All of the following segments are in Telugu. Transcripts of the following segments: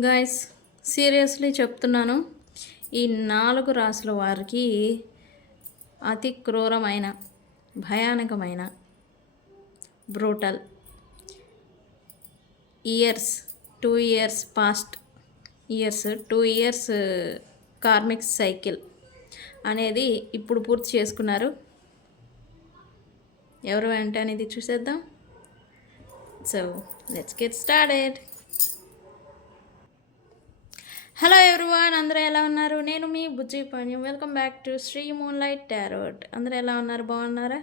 గాయస్ సీరియస్లీ చెప్తున్నాను. ఈ నాలుగు రాసుల వారికి అతి క్రూరమైన భయానకమైన brutal years two years past years two years karmic cycle అనేది ఇప్పుడు పూర్తి చేసుకున్నారు. ఎవరు అంటే అనేది చూసేద్దాం. So let's get started hello everyone అందరూ ఎలా ఉన్నారు? నేను మీ Bujji Panyam welcome back to Shri moon light tarot. అందరూ ఎలా ఉన్నారు? బాగున్నారా?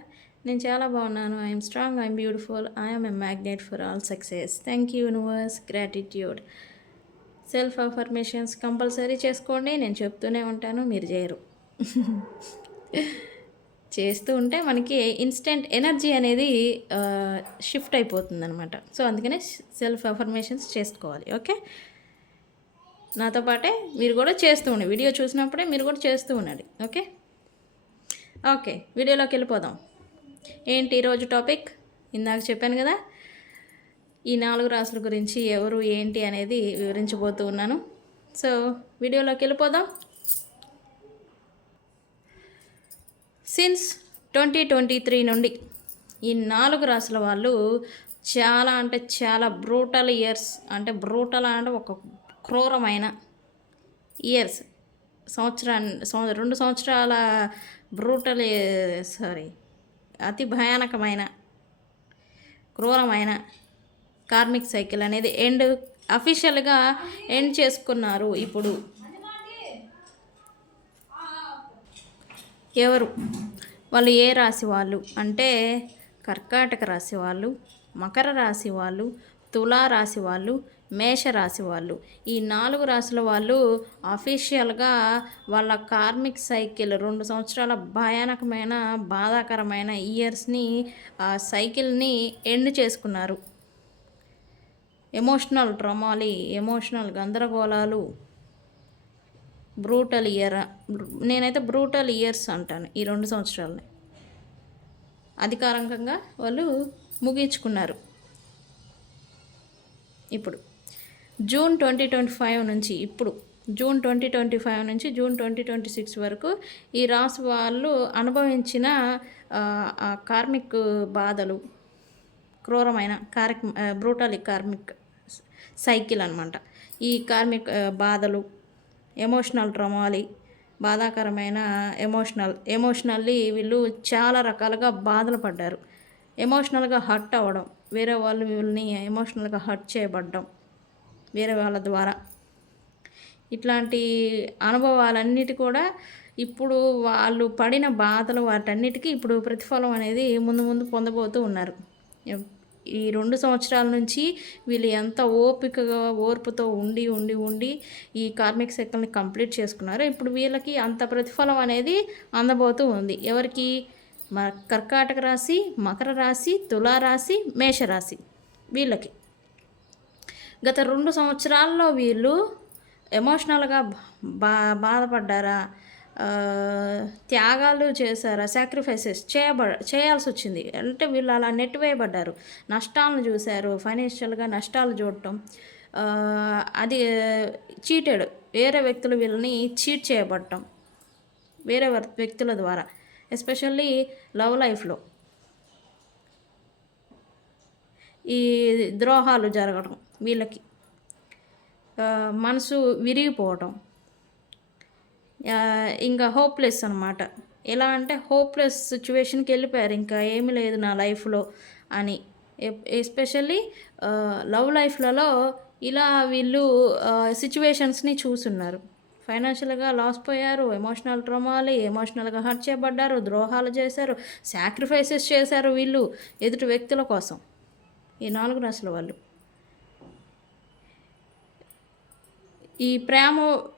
నేను చాలా బాగున్నాను. I'm strong I'm beautiful I'm a magnet for all success. Thank you universe gratitude. Self affirmations compulsory చేసుకోండి. నేను చెప్తూనే ఉంటాను మీరు చేయరు. చేస్తూ ఉంటే మనకి ఇన్స్టెంట్ ఎనర్జీ అనేది షిఫ్ట్ అయిపోతుంది అనమాట సో అందుకనే సెల్ఫ్ అఫర్మేషన్స్ చేసుకోవాలి. ఓకే? నాతో పాటే మీరు కూడా చేస్తూ ఉండండి. వీడియో చూసినప్పుడే మీరు కూడా చేస్తూ ఉండండి. ఓకే? ఓకే వీడియోలోకి వెళ్ళిపోదాం. ఏంటి ఈరోజు టాపిక్? ఇందాక చెప్పాను కదా ఈ నాలుగు రాసుల గురించి ఎవరు ఏంటి అనేది వివరించబోతూ ఉన్నాను. సో వీడియోలోకి వెళ్ళిపోదాం. సిన్స్ ట్వంటీ ట్వంటీ త్రీ నుండి ఈ నాలుగు రాసుల వాళ్ళు చాలా అంటే చాలా బ్రూటల్ ఇయర్స్ అంటే బ్రూటల్ అంటే ఒక క్రూరమైన ఇయర్స్ సంవత్సరాన్ని రెండు సంవత్సరాల బ్రూటల్ సారీ అతి భయానకమైన క్రూరమైన కార్మిక్ సైకిల్ అనేది ఎండ్ అఫీషియల్గా ఎండ్ చేసుకున్నారు ఇప్పుడు. ఎవరు? వాళ్ళు ఏ రాశి వాళ్ళు? అంటే కర్కాటక రాశి వాళ్ళు మకర రాశి వాళ్ళు తులా రాశి వాళ్ళు మేష రాశి వాళ్ళు. ఈ నాలుగు రాశుల వాళ్ళు అఫీషియల్గా వాళ్ళ కార్మిక్ సైకిల్ రెండు సంవత్సరాల భయానకమైన బాధాకరమైన ఇయర్స్ని ఆ సైకిల్ని ఎండ్ చేసుకున్నారు. ఎమోషనల్ ట్రమాలి ఎమోషనల్ గందరగోళాలు బ్రూటల్ ఇయర్ నేనైతే బ్రూటల్ ఇయర్స్ అంటాను ఈ రెండు సంవత్సరాలని. అధికారికంగా వాళ్ళు ముగించుకున్నారు. ఇప్పుడు జూన్ ట్వంటీ ట్వంటీ ఫైవ్ నుంచి ఇప్పుడు జూన్ ట్వంటీ ట్వంటీ ఫైవ్ నుంచి జూన్ ట్వంటీ ట్వంటీ సిక్స్ వరకు ఈ రాశి వాళ్ళు అనుభవించిన కార్మిక్ బాధలు క్రూరమైన కార్మిక్ బ్రూటల్ కార్మిక్ సైకిల్ అనమాట ఈ కార్మిక్ బాధలు ఎమోషనల్ ట్రమాలి బాధాకరమైన ఎమోషనల్ ఎమోషనల్లీ వీళ్ళు చాలా రకాలుగా బాధలు పడ్డారు. ఎమోషనల్గా హర్ట్ అవ్వడం వేరే వాళ్ళు వీళ్ళని ఎమోషనల్గా హర్ట్ చేయబడ్డం వేరే వాళ్ళ ద్వారా. ఇట్లాంటి అనుభవాలన్నిటి కూడా ఇప్పుడు వాళ్ళు పడిన బాధలు వాటన్నిటికీ ఇప్పుడు ప్రతిఫలం అనేది ముందు ముందు పొందబోతూ ఉన్నారు. ఈ రెండు సంవత్సరాల నుంచి వీళ్ళు ఎంత ఓపికగా ఓర్పుతో ఉండి ఉండి ఉండి ఈ కార్మిక సెక్టర్ని కంప్లీట్ చేసుకున్నారు ఇప్పుడు వీళ్ళకి అంత ప్రతిఫలం అనేది అందబోతూ ఉంది. ఎవరికి? కర్కాటక రాశి మకర రాశి తులారాశి మేషరాశి వీళ్ళకి. గత రెండు సంవత్సరాల్లో వీళ్ళు ఎమోషనల్గా బా బాధపడ్డారా? త్యాగాలు చేశారా? సాక్రిఫైసెస్ చేయబ చేయాల్సి వచ్చింది అంటే వీళ్ళు అలా నెట్టివేయబడ్డారు నష్టాలను చూశారు. ఫైనాన్షియల్గా నష్టాలు చూడటం. అది చీటెడ్. వేరే వ్యక్తులు వీళ్ళని చీట్ చేయబడటం వేరే వ్యక్తుల ద్వారా. ఎస్పెషల్లీ లవ్ లైఫ్లో. ఈ ద్రోహాలు జరగడం వీళ్ళకి. మనసు విరిగిపోవటం. ఇంకా హోప్లెస్ అనమాట ఎలా అంటే హోప్లెస్ సిచ్యువేషన్కి వెళ్ళిపోయారు. ఇంకా ఏమీ లేదు నా లైఫ్లో అని. ఎస్పెషల్లీ లవ్ లైఫ్లలో ఇలా వీళ్ళు సిచ్యువేషన్స్ని చూస్తున్నారు ఫైనాన్షియల్గా లాస్ పోయారు ఎమోషనల్ ట్రమాలి ఎమోషనల్గా హర్ట్ చేయబడ్డారు ద్రోహాలు చేశారు సాక్రిఫైసెస్ చేశారు వీళ్ళు ఎదుటి వ్యక్తుల కోసం. ఈ నాలుగు రాసుల వాళ్ళు. ఈ ప్రేమ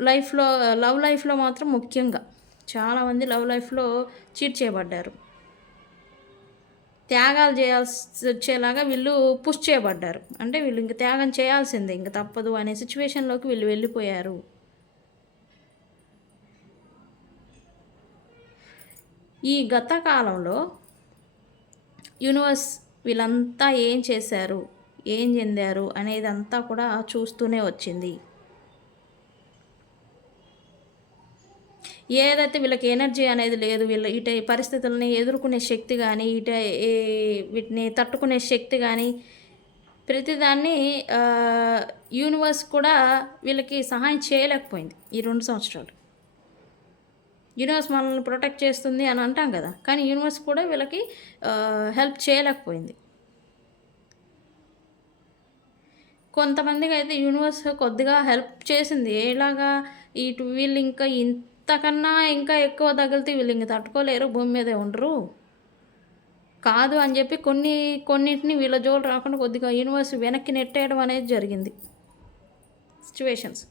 లైఫ్లో లవ్ లైఫ్లో మాత్రం ముఖ్యంగా చాలామంది లవ్ లైఫ్లో చీట్ చేయబడ్డారు. త్యాగాలు చేయాల్సి వచ్చేలాగా వీళ్ళు పుష్ చేయబడ్డారు. అంటే వీళ్ళు ఇంక త్యాగం చేయాల్సిందే ఇంక తప్పదు అనే సిచ్యువేషన్లోకి వీళ్ళు వెళ్ళిపోయారు. ఈ గత కాలంలో యూనివర్స్ వీళ్ళంతా ఏం చేశారు ఏం చెందారు అనేది అంతా కూడా చూస్తూనే వచ్చింది. ఏదైతే వీళ్ళకి ఎనర్జీ అనేది లేదు వీళ్ళ ఇట పరిస్థితులని ఎదుర్కొనే శక్తి కానీ ఇట వీటిని తట్టుకునే శక్తి కానీ ప్రతిదాన్ని యూనివర్స్ కూడా వీళ్ళకి సహాయం చేయలేకపోయింది ఈ రెండు సంవత్సరాలు. యూనివర్స్ మనల్ని ప్రొటెక్ట్ చేస్తుంది అని అంటాం కదా కానీ యూనివర్స్ కూడా వీళ్ళకి హెల్ప్ చేయలేకపోయింది. కొంతమందికి అయితే యూనివర్స్ కొద్దిగా హెల్ప్ చేసింది. ఎలాగా ఇటు వీళ్ళు ఇంకా ఇంతకన్నా ఇంకా ఎక్కువ తగిలితే వీళ్ళు ఇంక తట్టుకోలేరు భూమి మీదే ఉండరు. కాదు అని చెప్పి కొన్ని కొన్నిటిని వీళ్ళ జోలు రాకుండా కొద్దిగా యూనివర్స్ వెనక్కి నెట్టేయడం అనేది జరిగింది. సిచ్యువేషన్స్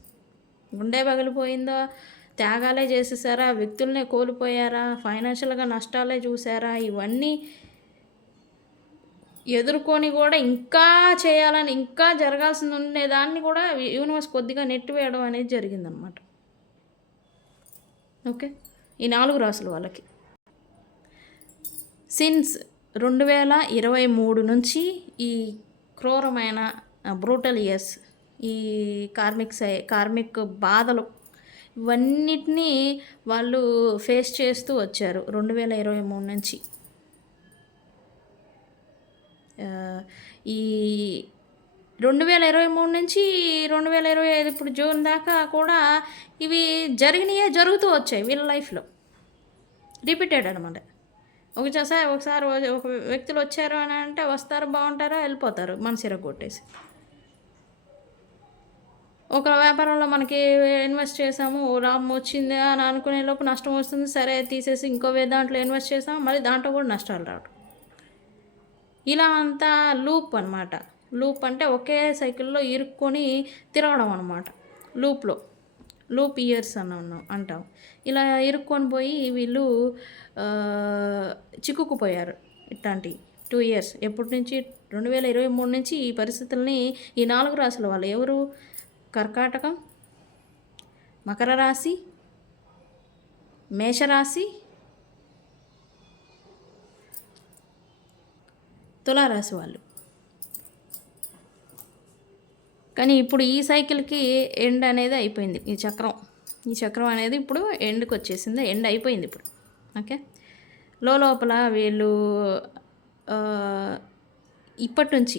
గుండె పగిలిపోయిందా? త్యాగాలే చేసేసారా? వ్యక్తులనే కోల్పోయారా? ఫైనాన్షియల్గా నష్టాలే చూసారా? ఇవన్నీ ఎదుర్కొని కూడా ఇంకా చేయాలని ఇంకా జరగాల్సింది ఉండే దాన్ని కూడా యూనివర్స్ కొద్దిగా నెట్టివేయడం అనేది జరిగిందనమాట ఓకే. ఈ నాలుగు రాసులు వాళ్ళకి. సిన్స్ రెండు వేల ఇరవై మూడు నుంచి ఈ క్రూరమైన బ్రూటల్ ఇయర్స్ ఈ కార్మిక్ సై కార్మిక్ బాధలు ఇవన్నిటినీ వాళ్ళు ఫేస్ చేస్తూ వచ్చారు రెండు వేల ఇరవై మూడు నుంచి. ఈ రెండు వేల ఇరవై మూడు నుంచి రెండు వేల ఇరవై ఐదు ఇప్పుడు జూన్ దాకా కూడా ఇవి జరిగినాయే జరుగుతూ వచ్చాయి వీళ్ళ లైఫ్లో. రిపీటెడ్ అనమాట ఒకసారి ఒకసారి ఒక వ్యక్తులు వచ్చారు అని అంటే వస్తారు బాగుంటారో వెళ్ళిపోతారు మనసిర కొట్టేసి. ఒక వ్యాపారంలో మనకి ఇన్వెస్ట్ చేసాము లాభం వచ్చింది అని అనుకునే లోపు నష్టం వస్తుంది సరే తీసేసి ఇంకో దాంట్లో ఇన్వెస్ట్ చేసాము మళ్ళీ దాంట్లో కూడా నష్టాలు రావడం ఇలా అంతా లూప్ అనమాట లూప్ అంటే ఒకే సైకిల్లో ఇరుక్కొని తిరగడం అనమాట లూప్లో. లూప్ ఇయర్స్ అని అన్నాం అంటాం. ఇలా ఇరుక్కొని పోయి వీళ్ళు చిక్కుకుపోయారు ఇట్లాంటి టూ ఇయర్స్. ఎప్పటి నుంచి? రెండు వేల ఇరవై మూడు నుంచి ఈ పరిస్థితుల్ని ఈ నాలుగు రాసుల వాళ్ళు ఎవరు? కర్కాటకం మకర రాశి మేషరాశి తులారాశి వాళ్ళు. కానీ ఇప్పుడు ఈ సైకిల్కి ఎండ్ అనేది అయిపోయింది. ఈ చక్రం. ఈ చక్రం అనేది ఇప్పుడు ఎండ్కి వచ్చేసింది. ఎండ్ అయిపోయింది ఇప్పుడు. ఓకే? లో లోపల వీళ్ళు ఇప్పటి నుంచి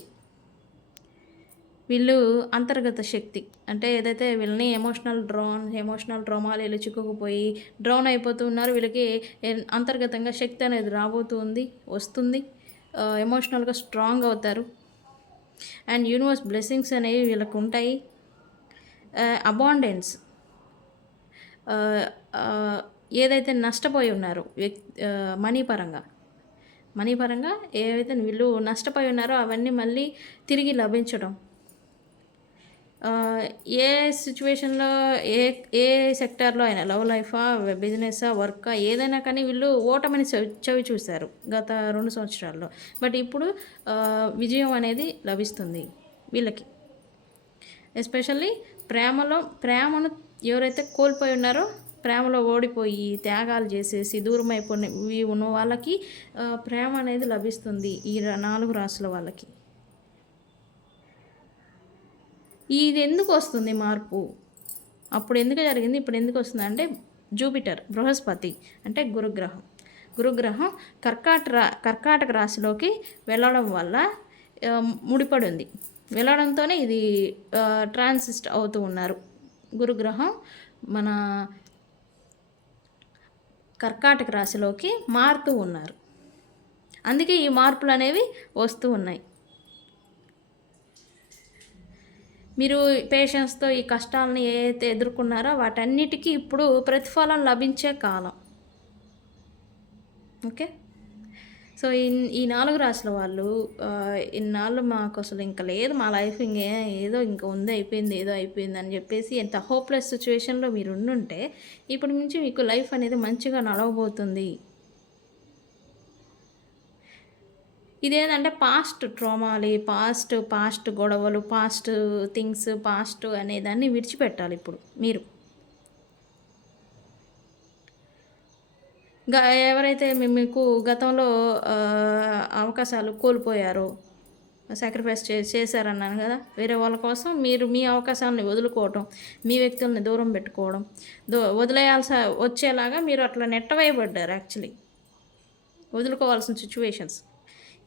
వీళ్ళు అంతర్గత శక్తి. అంటే ఏదైతే వీళ్ళని ఎమోషనల్ డ్రోన్ ఎమోషనల్ డ్రోమాలు వీళ్ళు చిక్కుకుపోయి డ్రోన్ అయిపోతూ ఉన్నారు వీళ్ళకి అంతర్గతంగా శక్తి అనేది రాబోతుంది వస్తుంది. ఎమోషనల్గా స్ట్రాంగ్ అవుతారు. అండ్ యూనివర్స్ బ్లెస్సింగ్స్ అనేవి వీళ్ళకు ఉంటాయి. అబాండెన్స్. ఏదైతే నష్టపోయి ఉన్నారో వ్యక్తి మనీ పరంగా మనీ పరంగా ఏవైతే వీళ్ళు నష్టపోయి ఉన్నారో అవన్నీ మళ్ళీ తిరిగి లభించడం. ఏ సిచ్యువేషన్లో ఏ ఏ సెక్టార్లో అయినా లవ్ లైఫా బిజినెసా వర్కా ఏదైనా కానీ వీళ్ళు ఓటమని చవి చవి చూశారు గత రెండు సంవత్సరాల్లో. బట్ ఇప్పుడు విజయం అనేది లభిస్తుంది వీళ్ళకి. ఎస్పెషల్లీ ప్రేమలో ప్రేమను ఎవరైతే కోల్పోయి ఉన్నారో ప్రేమలో ఓడిపోయి త్యాగాలు చేసేసి దూరం అయిపోయి ఉన్న వాళ్ళకి ప్రేమ అనేది లభిస్తుంది ఈ నాలుగు రాసుల వాళ్ళకి. ఇది ఎందుకు వస్తుంది మార్పు? అప్పుడు ఎందుకు జరిగింది? ఇప్పుడు ఎందుకు వస్తుంది అంటే జూపిటర్ బృహస్పతి అంటే గురుగ్రహం. గురుగ్రహం కర్కాట రా కర్కాటక రాశిలోకి వెళ్ళడం వల్ల ముడిపడి ఉంది వెళ్ళడంతోనే ఇది ట్రాన్సిస్ట్ అవుతూ ఉన్నారు. గురుగ్రహం మన కర్కాటక రాశిలోకి మారుతూ ఉన్నారు. అందుకే ఈ మార్పులు అనేవి వస్తూ ఉన్నాయి. మీరు పేషెన్స్తో ఈ కష్టాలను ఏదైతే ఎదుర్కొన్నారో వాటన్నిటికీ ఇప్పుడు ప్రతిఫలం లభించే కాలం. ఓకే? సో ఈ ఈ నాలుగు రాసుల వాళ్ళు ఇన్నాళ్ళు మాకు అసలు ఇంకా లేదు మా లైఫ్ ఇంకే ఏదో ఇంకా ఉంది అయిపోయింది ఏదో అయిపోయింది అని చెప్పేసి ఎంత హోప్లెస్ సిచ్యువేషన్లో మీరు ఉండుంటే ఇప్పటి నుంచి మీకు లైఫ్ అనేది మంచిగా నడవబోతుంది. ఇదేంటంటే పాస్ట్ ట్రోమాలి పాస్ట్ పాస్ట్ గొడవలు పాస్ట్ థింగ్స్ పాస్ట్ అనేదాన్ని విడిచిపెట్టాలి ఇప్పుడు మీరు. గ- ఎవరైతే మీకు గతంలో అవకాశాలు కోల్పోయారో సాక్రిఫైస్ చే చేశారన్నాను కదా వేరే వాళ్ళ కోసం మీరు మీ అవకాశాలని వదులుకోవటం మీ వ్యక్తుల్ని దూరం పెట్టుకోవడం దో వదిలేయాల్సి వచ్చేలాగా మీరు అట్లా నెట్టవేయబడ్డారు యాక్చువల్లీ వదులుకోవాల్సిన సిచ్యువేషన్స్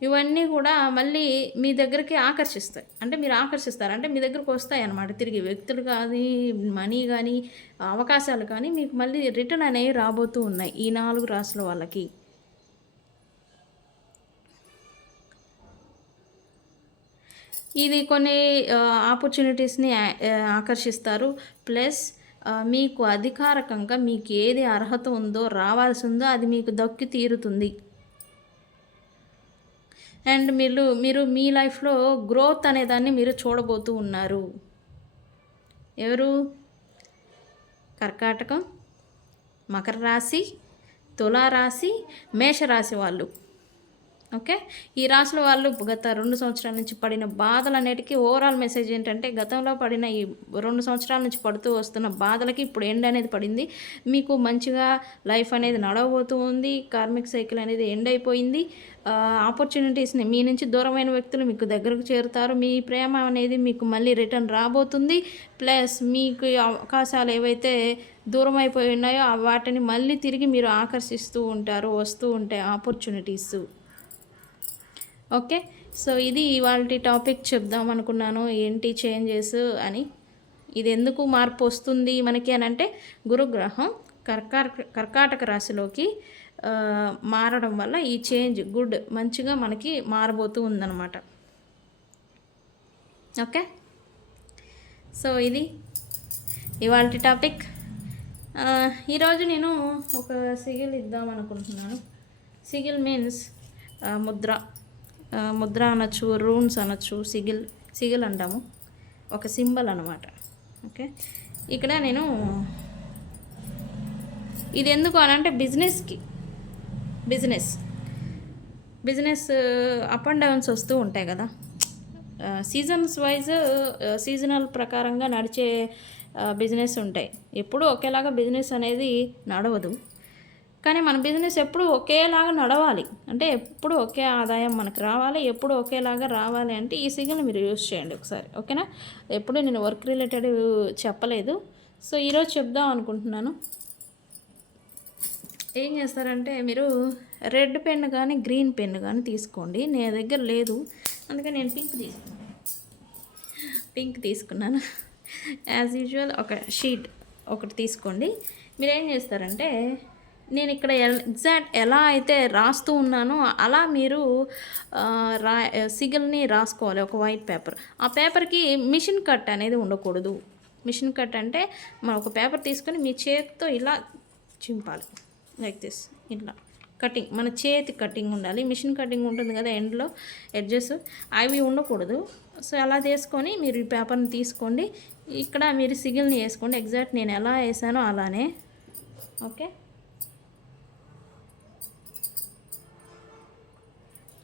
ఇవన్నీ కూడా మళ్ళీ మీ దగ్గరికి ఆకర్షిస్తాయి. అంటే మీరు ఆకర్షిస్తారు. అంటే మీ దగ్గరకు వస్తాయి అన్నమాట. తిరిగి వ్యక్తులు కానీ మనీ కానీ అవకాశాలు కానీ మీకు మళ్ళీ రిటర్న్ అనేవి రాబోతూ ఉన్నాయి ఈ నాలుగు రాసుల వాళ్ళకి. ఇది కొన్ని ఆపర్చునిటీస్ని ఆకర్షిస్తారు. ప్లస్ మీకు అధికారకంగా మీకు ఏది అర్హత ఉందో రావాల్సి ఉందో అది మీకు దక్కి తీరుతుంది. అండ్ మీరు మీరు మీ లైఫ్లో గ్రోత్ అనేదాన్ని మీరు చూడబోతూ ఉన్నారు. ఎవరు? కర్కాటకం మకర రాశి తులారాశి మేషరాశి వాళ్ళు. ఓకే? ఈ రాశుల వాళ్ళు గత రెండు సంవత్సరాల నుంచి పడిన బాధలు అనేటికి ఓవరాల్ మెసేజ్ ఏంటంటే గతంలో పడిన ఈ రెండు సంవత్సరాల నుంచి పడుతూ వస్తున్న బాధలకి ఇప్పుడు ఎండ్ అనేది పడింది. మీకు మంచిగా లైఫ్ అనేది నడవబోతూ ఉంది. కార్మిక్ సైకిల్ అనేది ఎండ్ అయిపోయింది. ఆపర్చునిటీస్ని మీ నుంచి దూరమైన వ్యక్తులు మీకు దగ్గరకు చేరుతారు. మీ ప్రేమ అనేది మీకు మళ్ళీ రిటర్న్ రాబోతుంది. ప్లస్ మీకు అవకాశాలు ఏవైతే దూరం అయిపోయి ఉన్నాయో వాటిని మళ్ళీ తిరిగి మీరు ఆకర్షిస్తూ ఉంటారు వస్తూ ఉంటాయి ఆపర్చునిటీస్ ఓకే? సో ఇది ఇవాళ టాపిక్ చెప్దాం అనుకున్నాను. ఏంటి చేంజెస్ అని. ఇది ఎందుకు మార్పు వస్తుంది మనకి అని అంటే గురుగ్రహం కర్కాటక కర్కాటక రాశిలోకి మారడం వల్ల ఈ చేంజ్ గుడ్ మంచిగా మనకి మారబోతూ ఉందన్నమాట. ఓకే? సో ఇది ఇవాళ టాపిక్. ఈరోజు నేను ఒక సిగిల్ ఇద్దాం అనుకుంటున్నాను. Sigil means Mudra. ముద్ర అనొచ్చు రూన్స్ అనొచ్చు సిగిల్ సిగిల్ అంటాము. ఒక సింబల్ అనమాట ఓకే? ఇక్కడ నేను ఇది ఎందుకు అని అంటే బిజినెస్కి business business up and downs వస్తూ ఉంటాయి కదా. సీజన్స్ వైజ్ సీజనల్ ప్రకారంగా నడిచే బిజినెస్ ఉంటాయి. ఎప్పుడూ ఒకేలాగా బిజినెస్ అనేది నడవదు. కానీ మన బిజినెస్ ఎప్పుడు ఒకేలాగా నడవాలి. అంటే ఎప్పుడు ఒకే ఆదాయం మనకు రావాలి ఎప్పుడు ఒకేలాగా రావాలి అంటే ఈ సిగ్నల్ మీరు యూస్ చేయండి ఒకసారి. ఓకేనా? ఎప్పుడు నేను వర్క్ రిలేటెడ్ చెప్పలేదు. సో ఈరోజు చెప్దాం అనుకుంటున్నాను. ఏం చేస్తారంటే మీరు రెడ్ పెన్ కానీ గ్రీన్ పెన్ కానీ తీసుకోండి. నా దగ్గర లేదు. అందుకే నేను పింక్ తీసుకున్నాను పింక్ తీసుకున్నాను. యాజ్ యూజువల్ ఒక షీట్ ఒకటి తీసుకోండి. మీరు ఏం చేస్తారంటే నేను ఇక్కడ ఎగ్జాక్ట్ ఎలా అయితే రాస్తూ ఉన్నానో అలా మీరు రా సిగిల్ని రాసుకోవాలి ఒక వైట్ పేపర్. ఆ పేపర్కి మిషన్ కట్ అనేది ఉండకూడదు. మిషన్ కట్ అంటే మనం ఒక పేపర్ తీసుకొని మీ చేతితో ఇలా చింపాలి. లైక్ దిస్ ఇలా. కటింగ్ మన చేతి కటింగ్ ఉండాలి. మిషన్ కటింగ్ ఉంటుంది కదా ఎండ్లో ఎడ్జెస్. అవి ఉండకూడదు. సో అలా చేసుకొని మీరు ఈ పేపర్ని తీసుకోండి. ఇక్కడ మీరు సిగిల్ని వేసుకోండి. ఎగ్జాక్ట్ నేను ఎలా వేసానో అలానే. ఓకే?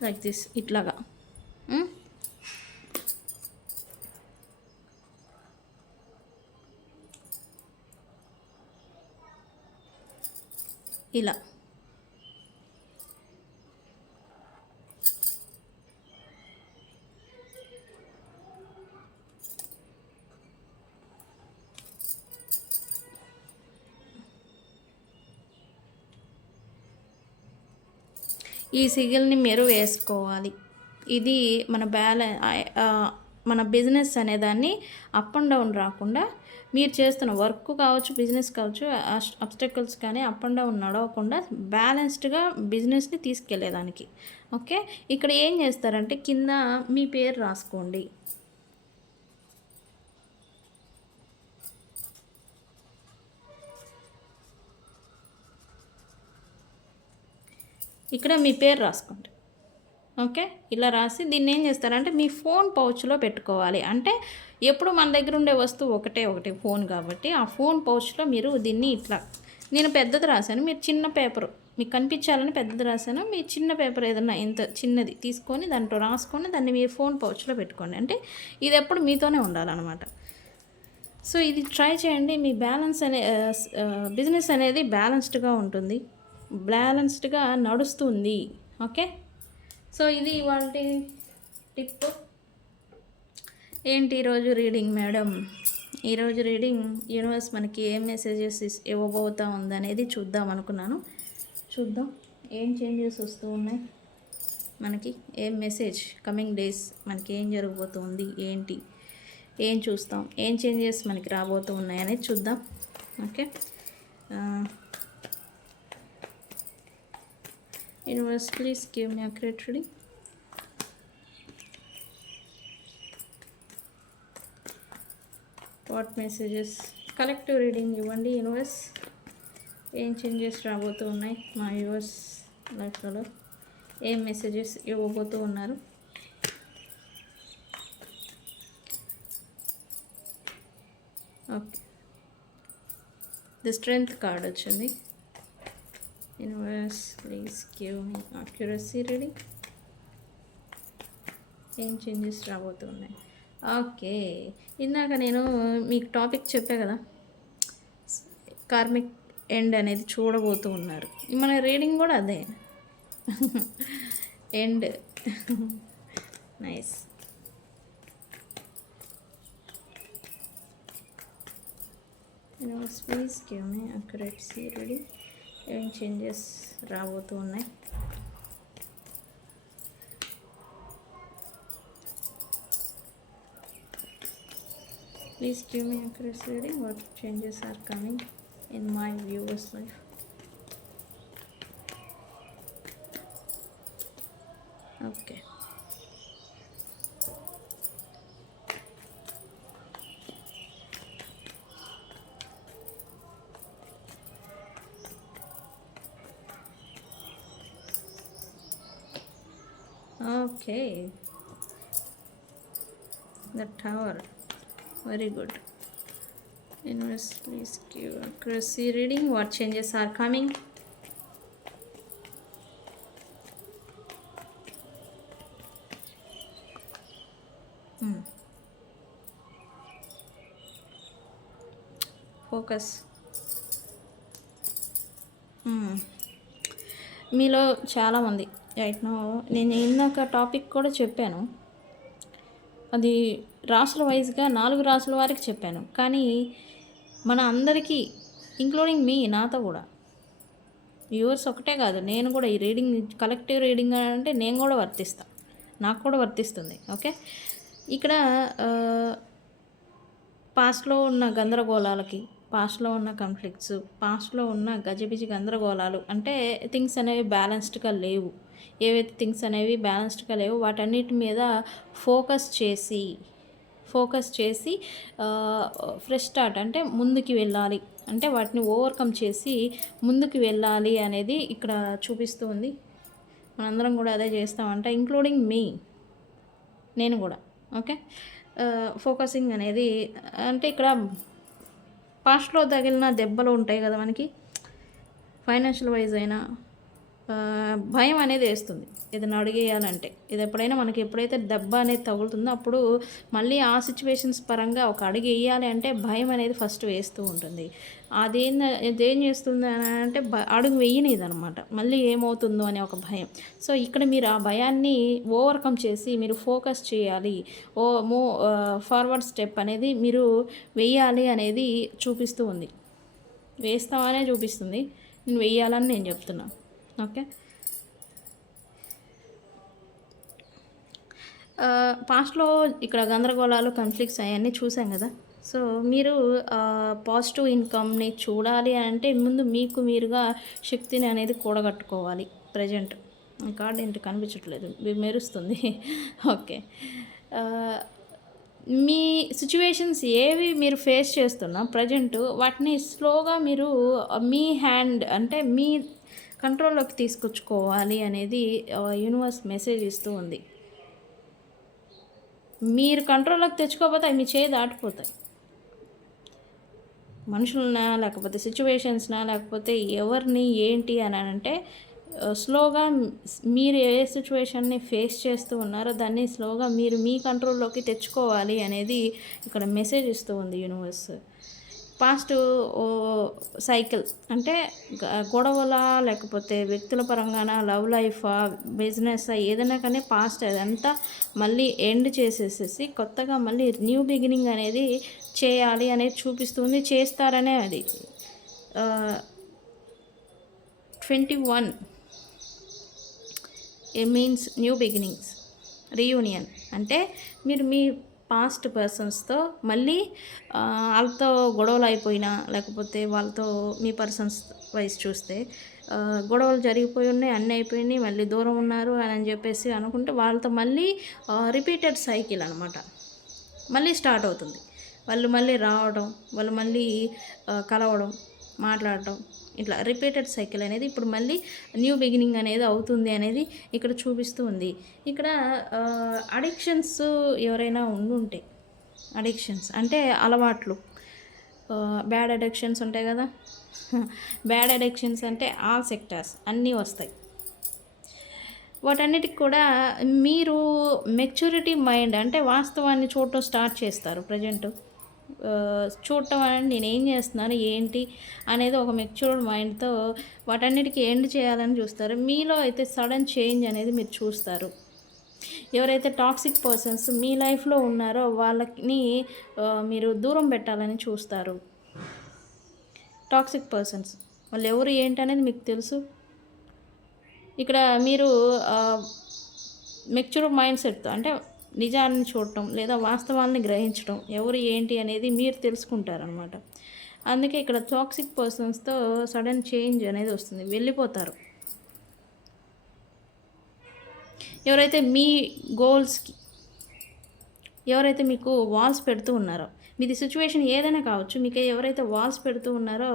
లైక్ దిస్ ఇట్లాగా. ఇలా. ఈ సిగిల్ని మీరు వేసుకోవాలి. ఇది మన బ్యాలెన్ మన బిజినెస్ అనేదాన్ని అప్ అండ్ డౌన్ రాకుండా మీరు చేస్తున్న వర్క్ కావచ్చు బిజినెస్ కావచ్చు అబ్స్టకల్స్ కానీ అప్ అండ్ డౌన్ నడవకుండా బ్యాలెన్స్డ్గా బిజినెస్ని తీసుకెళ్ళేదానికి ఓకే? ఇక్కడ ఏం చేస్తారంటే కింద మీ పేరు రాసుకోండి. ఇక్కడ మీ పేరు రాసుకోండి. ఓకే? ఇలా రాసి దీన్ని ఏం చేస్తారంటే మీ ఫోన్ పౌచ్లో పెట్టుకోవాలి. అంటే ఎప్పుడు మన దగ్గర ఉండే వస్తువు ఒకటే ఒకటే ఫోన్ కాబట్టి ఆ ఫోన్ పౌచ్లో మీరు దీన్ని ఇట్లా నేను పెద్దది రాశాను. మీరు చిన్న పేపరు మీకు కనిపించాలని పెద్దది రాశాను. మీ చిన్న పేపర్ ఏదన్నా ఇంత చిన్నది తీసుకొని దాంట్లో రాసుకొని దాన్ని మీ ఫోన్ పౌచ్లో పెట్టుకోండి. అంటే ఇది ఎప్పుడు మీతోనే ఉండాలన్నమాట. సో ఇది ట్రై చేయండి. మీ బ్యాలెన్స్ అనే బిజినెస్ అనేది బ్యాలెన్స్డ్గా ఉంటుంది. బ్యాలెన్స్డ్గా నడుస్తుంది. ఓకే? సో ఇది వాళ్ళ టిప్ ఏంటి ఈరోజు రీడింగ్ మేడం? ఈరోజు రీడింగ్ యూనివర్స్ మనకి ఏం మెసేజెస్ ఇవ్వబోతా ఉందనేది చూద్దాం అనుకున్నాను. చూద్దాం. ఏం చేంజెస్ వస్తూ ఉన్నాయి? మనకి ఏం మెసేజ్ కమింగ్ డేస్ మనకి ఏం జరగబోతుంది? ఏంటి? ఏం చూస్తాం? ఏం చేంజెస్ మనకి రాబోతూ ఉన్నాయి అనేది చూద్దాం. Okay? Universe please give me accurate reading what messages collective reading ఇవ్వండి యూనివర్స్. ఏం చేంజెస్ రాబోతూ ఉన్నాయి మా యూవర్స్ లైఫ్లలో ఏం మెసేజెస్ ఇవ్వబోతూ ఉన్నారు? ఓకే ది స్ట్రెంగ్త్ కార్డ్ వచ్చింది. Universe please give me accuracy reading ఏం చేంజెస్ రాబోతున్నాయి. ఓకే ఇందాక నేను మీకు టాపిక్ చెప్పా కదా? కార్మిక్ ఎండ్ అనేది చూడబోతూ ఉన్నారు. మన రీడింగ్ కూడా అదే. And nice please give me accuracy reading ఏం చేంజెస్ రాబోతూ ఉన్నాయి Please give me accurate reading. What changes are coming in my viewer's life? Okay. Okay. The tower. Very good. Universe, please give accuracy reading. What changes are coming? Hmm. Focus. Hmm. మీలో చాలామంది రైట్ నో నేను ఇందాక టాపిక్ కూడా చెప్పాను. అది రాసుల వైజ్గా నాలుగు రాసుల వారికి చెప్పాను. కానీ మన అందరికీ ఇంక్లూడింగ్ మీ నాతో కూడా. వ్యూవర్స్ ఒకటే కాదు నేను కూడా ఈ రీడింగ్ కలెక్టివ్ రీడింగ్ అంటే నేను కూడా వర్తిస్తాను నాకు కూడా వర్తిస్తుంది ఓకే? ఇక్కడ పాస్ట్లో ఉన్న గందరగోళాలకి పాస్ట్లో ఉన్న కాన్ఫ్లిక్ట్స్ పాస్ట్లో ఉన్న గజిబిజి గందరగోళాలు అంటే థింగ్స్ అనేవి బ్యాలెన్స్డ్గా లేవు. ఏవైతే థింగ్స్ అనేవి బ్యాలెన్స్డ్గా లేవు వాటన్నిటి మీద ఫోకస్ చేసి ఫోకస్ చేసి ఫ్రెష్ స్టార్ట్ అంటే ముందుకు వెళ్ళాలి. అంటే వాటిని ఓవర్కమ్ చేసి ముందుకు వెళ్ళాలి అనేది ఇక్కడ చూపిస్తూ ఉంది. మనందరం కూడా అదే చేస్తామంట ఇంక్లూడింగ్ మీ. నేను కూడా ఓకే? ఫోకసింగ్ అనేది అంటే ఇక్కడ పాస్ట్లో తగిలిన దెబ్బలు ఉంటాయి కదా మనకి. ఫైనాన్షియల్ వైజ్ అయినా భయం అనేది వేస్తుంది. ఏదైనా అడిగేయాలంటే. ఇది ఎప్పుడైనా మనకి ఎప్పుడైతే దెబ్బ అనేది తగులుతుందో అప్పుడు మళ్ళీ ఆ సిచ్యువేషన్స్ పరంగా ఒక అడుగు వేయాలి అంటే భయం అనేది ఫస్ట్ వేస్తూ ఉంటుంది. అదేం ఏం చేస్తుంది అని అంటే భ- అడుగు వేయనిది అనమాట మళ్ళీ ఏమవుతుందో అనే ఒక భయం. సో ఇక్కడ మీరు ఆ భయాన్ని ఓవర్కమ్ చేసి మీరు ఫోకస్ చేయాలి. ఓ మూ ఫార్వర్డ్ స్టెప్ అనేది మీరు వేయాలి అనేది చూపిస్తూ ఉంది. వేస్తామనే చూపిస్తుంది. నేను వెయ్యాలని నేను చెప్తున్నాను ఓకే. పాస్ట్లో ఇక్కడ గందరగోళాలు కన్ఫ్లిక్ట్స్ అవన్నీ చూసాం కదా. సో మీరు పాజిటివ్ ఇన్కమ్ని చూడాలి అంటే ముందు మీకు మీరుగా శక్తిని అనేది కూడగట్టుకోవాలి. ప్రజెంట్ కార్డ్ ఏంటి కనిపించట్లేదు. మెరుస్తుంది. ఓకే. మీ సిచ్యువేషన్స్ ఏవి మీరు ఫేస్ చేస్తున్నా ప్రజెంట్ వాటిని స్లోగా మీరు మీ హ్యాండ్ అంటే మీ కంట్రోల్లోకి తీసుకొచ్చుకోవాలి అనేది యూనివర్స్ మెసేజ్ ఇస్తూ ఉంది. మీరు కంట్రోల్లోకి తెచ్చుకోకపోతే అవి మీ చేయి దాటిపోతాయి. మనుషులనా లేకపోతే సిచ్యువేషన్స్నా లేకపోతే ఎవరిని ఏంటి అని అంటే స్లోగా మీరు ఏ సిచ్యువేషన్ని ఫేస్ చేస్తూ ఉన్నారో దాన్ని స్లోగా మీరు మీ కంట్రోల్లోకి తెచ్చుకోవాలి అనేది ఇక్కడ మెసేజ్ ఇస్తూ ఉంది యూనివర్స్ పాస్ట్ సైకిల్ అంటే గొడవల లేకపోతే వ్యక్తుల పరంగాన లవ్ లైఫ్ బిజినెస్ ఏదైనా కానీ పాస్ట్ అదంతా మళ్ళీ ఎండ్ చేసేసేసి కొత్తగా మళ్ళీ న్యూ బిగినింగ్ అనేది చేయాలి అనేది చూపిస్తుంది చేస్తారనే అది. Twenty one A means new beginnings reunion అంటే మీరు మీ పాస్ట్ పర్సన్స్తో మళ్ళీ వాళ్ళతో గొడవలు అయిపోయినా లేకపోతే వాళ్ళతో మీ పర్సన్స్ వైస్ చూస్తే గొడవలు జరిగిపోయి ఉన్నాయి అన్నీ అయిపోయినాయి మళ్ళీ దూరం ఉన్నారు అని చెప్పేసి అనుకుంటే వాళ్ళతో మళ్ళీ రిపీటెడ్ సైకిల్ అనమాట మళ్ళీ స్టార్ట్ అవుతుంది. వాళ్ళు మళ్ళీ రావడం వాళ్ళు మళ్ళీ కలవడం మాట్లాడటం ఇట్లా రిపీటెడ్ సైకిల్ అనేది ఇప్పుడు మళ్ళీ న్యూ బిగినింగ్ అనేది అవుతుంది అనేది ఇక్కడ చూపిస్తూ ఉంది. ఇక్కడ అడిక్షన్స్ ఎవరైనా ఉండుంటే అడిక్షన్స్ అంటే అలవాట్లు బ్యాడ్ అడిక్షన్స్ ఉంటాయి కదా? బ్యాడ్ అడిక్షన్స్ అంటే ఆల్ సెక్టార్స్ అన్నీ వస్తాయి. వాటన్నిటికి కూడా మీరు మెచ్యూరిటీ మైండ్ అంటే వాస్తవాన్ని చూడటం స్టార్ట్ చేస్తారు ప్రజెంట్ చూడటం అనేది నేను ఏం చేస్తున్నాను ఏంటి అనేది ఒక మెచ్యూర్డ్ మైండ్తో వాటన్నిటికీ ఎండ్ చేయాలని చూస్తారు. మీలో అయితే సడన్ చేంజ్ అనేది మీరు చూస్తారు. ఎవరైతే టాక్సిక్ పర్సన్స్ మీ లైఫ్లో ఉన్నారో వాళ్ళని మీరు దూరం పెట్టాలని చూస్తారు. టాక్సిక్ పర్సన్స్ వాళ్ళు ఎవరు ఏంటి అనేది మీకు తెలుసు. ఇక్కడ మీరు మెచ్యూర్ మైండ్ సెట్తో అంటే నిజాన్ని చూడటం లేదా వాస్తవాన్ని గ్రహించడం ఎవరు ఏంటి అనేది మీరు తెలుసుకుంటారనమాట అందుకే ఇక్కడ టాక్సిక్ పర్సన్స్తో సడన్ చేంజ్ అనేది వస్తుంది. వెళ్ళిపోతారు. ఎవరైతే మీ గోల్స్కి ఎవరైతే మీకు వాల్స్ పెడుతూ ఉన్నారో మీది సిచ్యువేషన్ ఏదైనా కావచ్చు మీకు ఎవరైతే వాల్స్ పెడుతూ ఉన్నారో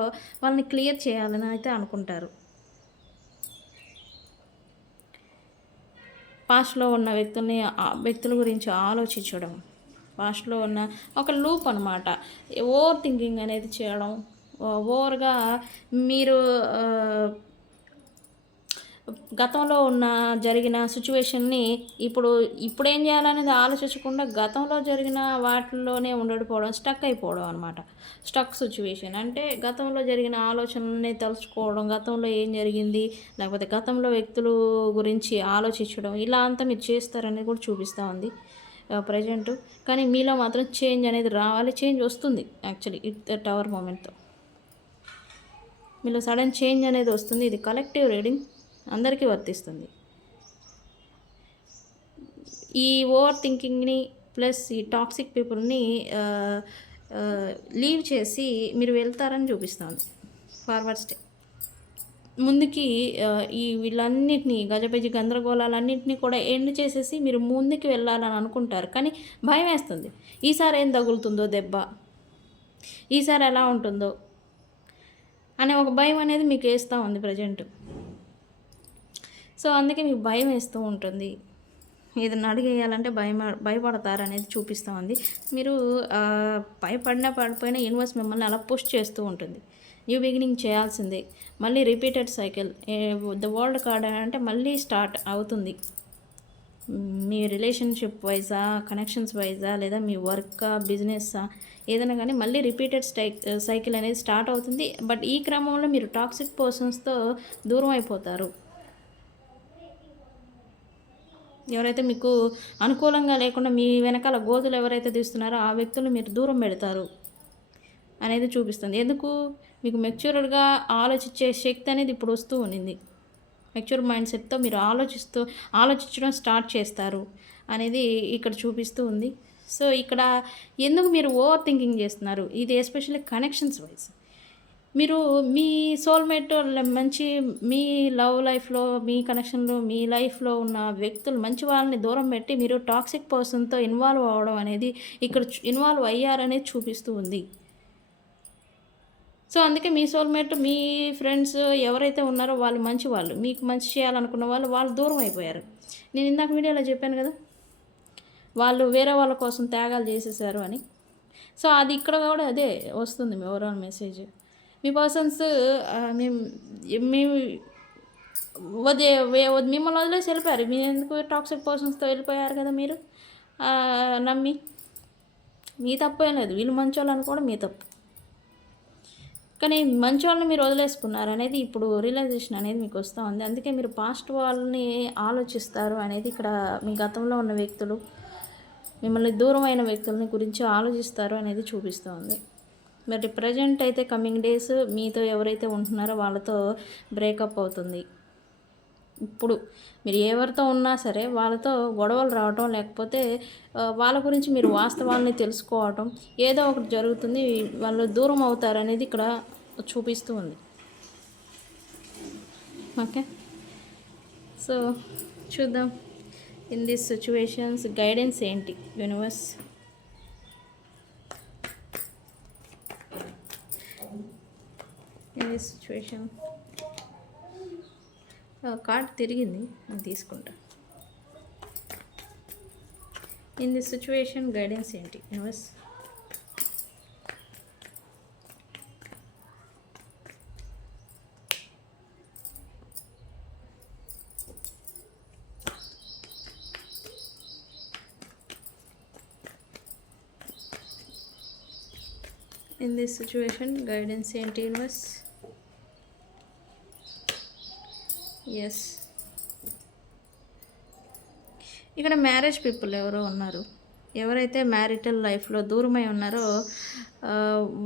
వాళ్ళని క్లియర్ చేయాలని అయితే అనుకుంటారు. పాస్ట్లో ఉన్న వ్యక్తుల్ని వ్యక్తుల గురించి ఆలోచించడం. పాస్ట్లో ఉన్న ఒక లూప్ అనమాట ఓవర్ థింకింగ్ అనేది చేయడం. ఓవర్గా మీరు గతంలో ఉన్న జరిగిన సిచ్యువేషన్ని ఇప్పుడు ఇప్పుడు ఏం చేయాలనేది ఆలోచించకుండా గతంలో జరిగిన వాటిల్లోనే ఉండడిపోవడం స్టక్ అయిపోవడం అనమాట స్టక్ సిచ్యువేషన్. అంటే గతంలో జరిగిన ఆలోచనల్ని తలుచుకోవడం గతంలో ఏం జరిగింది లేకపోతే గతంలో వ్యక్తులు గురించి ఆలోచించడం ఇలా అంతా మీరు చేస్తారనేది కూడా చూపిస్తూ ఉంది ప్రజెంట్. కానీ మీలో మాత్రం చేంజ్ అనేది రావాలి చేంజ్ వస్తుంది యాక్చువల్లీ ఇట్ టవర్ మూమెంట్తో. మీలో సడన్ చేంజ్ అనేది వస్తుంది ఇది కలెక్టివ్ రీడింగ్. అందరికీ వర్తిస్తుంది. ఈ ఓవర్ థింకింగ్ని ప్లస్ ఈ టాక్సిక్ పీపుల్ని లీవ్ చేసి మీరు వెళ్తారని చూపిస్తుంది ఫార్వర్డ్ స్టెప్ ముందుకి ఈ వీళ్ళన్నిటినీ గజబెజి గందరగోళాలన్నింటినీ కూడా ఎండ్ చేసేసి మీరు ముందుకు వెళ్ళాలని అనుకుంటారు. కానీ భయం వేస్తుంది. ఈసారి ఏం తగులుతుందో దెబ్బ? ఈసారి ఎలా ఉంటుందో? అనే ఒక భయం అనేది మీకు వేస్తూ ఉంది ప్రజెంట్. సో అందుకే మీకు భయం వేస్తూ ఉంటుంది. ఏదైనా అడిగేయాలంటే భయం భయపడతారు అనేది చూపిస్తూ ఉంది. మీరు భయపడినా పడిపోయినా యూనివర్స్ మిమ్మల్ని అలా పుష్ చేస్తూ ఉంటుంది. న్యూ బిగినింగ్ చేయాల్సిందే. మళ్ళీ repeated cycle the world card అంటే మళ్ళీ స్టార్ట్ అవుతుంది. మీ రిలేషన్షిప్ వైజా కనెక్షన్స్ వైజా లేదా మీ వర్క్ బిజినెస్సా ఏదైనా కానీ మళ్ళీ రిపీటెడ్ స్టై సైకిల్ అనేది స్టార్ట్ అవుతుంది. బట్ ఈ క్రమంలో మీరు టాక్సిక్ పర్సన్స్తో దూరం అయిపోతారు. ఎవరైతే మీకు అనుకూలంగా లేకుండా మీ వెనకాల గోతులు ఎవరైతే తీస్తున్నారో ఆ వ్యక్తులు మీరు దూరం పెడతారు అనేది చూపిస్తుంది. ఎందుకు? మీకు మెచ్యూర్డ్గా ఆలోచించే శక్తి అనేది ఇప్పుడు వస్తూ ఉన్నింది మెచ్యూర్ మైండ్ సెట్తో మీరు ఆలోచిస్తూ ఆలోచించడం స్టార్ట్ చేస్తారు అనేది ఇక్కడ చూపిస్తూ ఉంది. సో ఇక్కడ ఎందుకు మీరు ఓవర్ థింకింగ్ చేస్తున్నారు? ఇది ఎస్పెషల్లీ కనెక్షన్స్ వైజ్. మీరు మీ సోల్మేట్ మంచి మీ లవ్ లైఫ్లో మీ కనెక్షన్లో మీ లైఫ్లో ఉన్న వ్యక్తులు మంచి వాళ్ళని దూరం పెట్టి మీరు టాక్సిక్ పర్సన్తో ఇన్వాల్వ్ అవ్వడం అనేది ఇక్కడ ఇన్వాల్వ్ అయ్యారనేది చూపిస్తూ ఉంది. సో అందుకే మీ సోల్మేట్ మీ ఫ్రెండ్స్ ఎవరైతే ఉన్నారో వాళ్ళు మంచి వాళ్ళు మీకు మంచి చేయాలనుకున్న వాళ్ళు వాళ్ళు దూరం అయిపోయారు. నేను ఇందాక వీడియోలో చెప్పాను కదా వాళ్ళు వేరే వాళ్ళ కోసం త్యాగాలు చేసేసారు అని. సో అది ఇక్కడ కూడా అదే వస్తుంది మీ ఓవరాల్ మెసేజ్ మీ పర్సన్స్ మేము మేము వదే మిమ్మల్ని వదిలేసి వెళ్ళిపోయారు. మీరు ఎందుకు టాక్సిక్ పర్సన్స్తో వెళ్ళిపోయారు కదా మీరు? నమ్మి. మీ తప్పు ఏం లేదు. వీళ్ళు మంచోళ్ళు అనుకోవడం మీ తప్పు. కానీ మంచి వాళ్ళని మీరు వదిలేసుకున్నారు అనేది ఇప్పుడు రియలైజేషన్ అనేది మీకు వస్తూ ఉంది. అందుకే మీరు పాస్ట్ వాళ్ళని ఆలోచిస్తారు అనేది ఇక్కడ మీ గతంలో ఉన్న వ్యక్తులు మిమ్మల్ని దూరమైన వ్యక్తులని గురించి ఆలోచిస్తారు అనేది చూపిస్తూ ఉంది. మరి ప్రజెంట్ అయితే కమింగ్ డేస్ మీతో ఎవరైతే ఉంటున్నారో వాళ్ళతో బ్రేకప్ అవుతుంది. ఇప్పుడు మీరు ఎవరితో ఉన్నా సరే వాళ్ళతో గొడవలు రావటం లేకపోతే వాళ్ళ గురించి మీరు వాస్తవాల్ని తెలుసుకోవటం ఏదో ఒకటి జరుగుతుంది వాళ్ళు దూరం అవుతారు అనేది ఇక్కడ చూపిస్తూ ఉంది. ఓకే? సో చూద్దాం. ఇన్ దిస్ సిచ్యువేషన్స్ గైడెన్స్ ఏంటి? Universe in this situation card తిరిగింది. నేను తీసుకుంటా. ఇన్ దిస్ సిచ్యువేషన్ గైడెన్స్ ఏంటి? Universe in this situation guidance ఏంటి? యూనివర్స్ ఎస్ ఇక్కడ మ్యారేజ్ పీపుల్ ఎవరో ఉన్నారు. ఎవరైతే మ్యారిటల్ లైఫ్లో దూరమై ఉన్నారో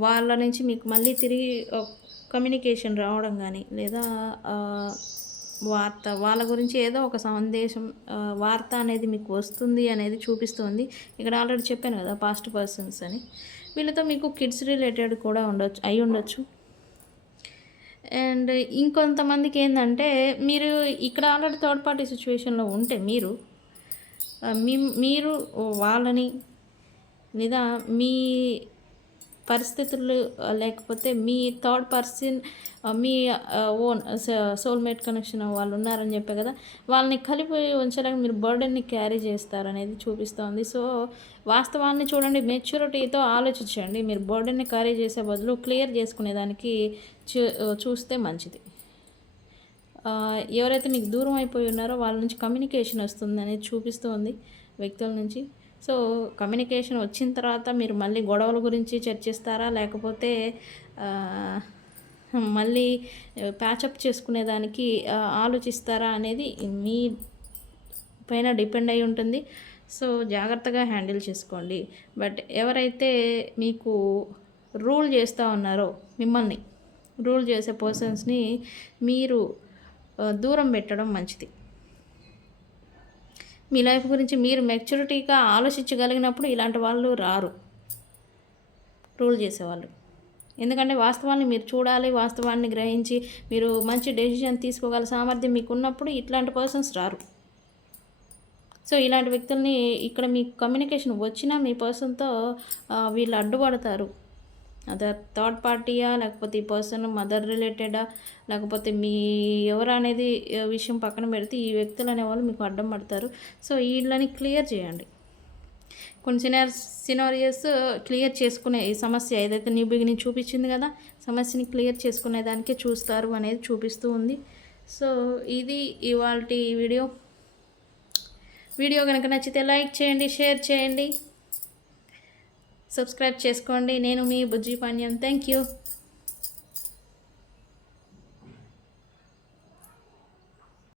వాళ్ళ నుంచి మీకు మళ్ళీ తిరిగి కమ్యూనికేషన్ రావడం కానీ లేదా వార్త వాళ్ళ గురించి ఏదో ఒక సందేశం వార్త అనేది మీకు వస్తుంది అనేది చూపిస్తుంది. ఇక్కడ ఆల్రెడీ చెప్పాను కదా పాస్ట్ పర్సన్స్ అని. వీళ్ళతో మీకు కిడ్స్ రిలేటెడ్ కూడా ఉండొచ్చు అయి ఉండొచ్చు. అండ్ ఇంకొంతమందికి ఏంటంటే మీరు ఇక్కడ ఆల్రెడీ థర్డ్ పార్టీ సిచ్యువేషన్లో ఉంటే మీరు మీ మీరు వాళ్ళని లేదా మీ పరిస్థితులు లేకపోతే మీ థర్డ్ పర్సన్ మీ ఓన్ సోల్మేట్ కనెక్షన్ వాళ్ళు ఉన్నారని చెప్పే కదా వాళ్ళని కలిపి ఉంచడానికి మీరు బర్డెన్ని క్యారీ చేస్తారు అనేది చూపిస్తోంది. సో వాస్తవాన్ని చూడండి మెచ్యూరిటీతో ఆలోచించండి. మీరు బర్డెన్ని క్యారీ చేసే బదులు క్లియర్ చేసుకునేదానికి చూ చూస్తే మంచిది. ఎవరైతే మీకు దూరం అయిపోయి ఉన్నారో వాళ్ళ నుంచి కమ్యూనికేషన్ వస్తుంది అనేది చూపిస్తుంది వ్యక్తుల నుంచి. సో కమ్యూనికేషన్ వచ్చిన తర్వాత మీరు మళ్ళీ గొడవల గురించి చర్చిస్తారా? లేకపోతే మళ్ళీ ప్యాచప్ చేసుకునేదానికి ఆలోచిస్తారా అనేది మీ పైన డిపెండ్ అయి ఉంటుంది. సో జాగ్రత్తగా హ్యాండిల్ చేసుకోండి. బట్ ఎవరైతే మీకు రూల్ చేస్తూ ఉన్నారో మిమ్మల్ని రూల్ చేసే పర్సన్స్ని మీరు దూరం పెట్టడం మంచిది. మీ లైఫ్ గురించి మీరు మెచ్యూరిటీగా ఆలోచించగలిగినప్పుడు ఇలాంటి వాళ్ళు రారు. రూల్ చేసేవాళ్ళు. ఎందుకంటే వాస్తవాన్ని మీరు చూడాలి వాస్తవాన్ని గ్రహించి మీరు మంచి డెసిషన్ తీసుకోగల సామర్థ్యం మీకు ఉన్నప్పుడు ఇట్లాంటి పర్సన్స్ రారు. సో ఇలాంటి వ్యక్తుల్ని ఇక్కడ మీకు కమ్యూనికేషన్ వచ్చినా మీ పర్సన్తో వీళ్ళు అడ్డుపడతారు. అదర్ థర్డ్ పార్టీయా లేకపోతే ఈ పర్సన్ మదర్ రిలేటెడా లేకపోతే మీ ఎవరు అనేది విషయం పక్కన పెడితే ఈ వ్యక్తులు అనేవాళ్ళు మీకు అడ్డం పడతారు. సో వీళ్ళని క్లియర్ చేయండి. కొన్ని సినార్ సినారియస్ క్లియర్ చేసుకునే ఈ సమస్య ఏదైతే న్యూ బిగినింగ్ చూపించింది కదా సమస్యని క్లియర్ చేసుకునే దానికే చూస్తారు అనేది చూపిస్తూ ఉంది. సో ఇది ఇవాళ వీడియో. వీడియో కనుక నచ్చితే లైక్ చేయండి షేర్ చేయండి. సబ్స్క్రైబ్ చేసుకోండి. నేను మీ బుజ్జి పాణ్యం థ్యాంక్ యూ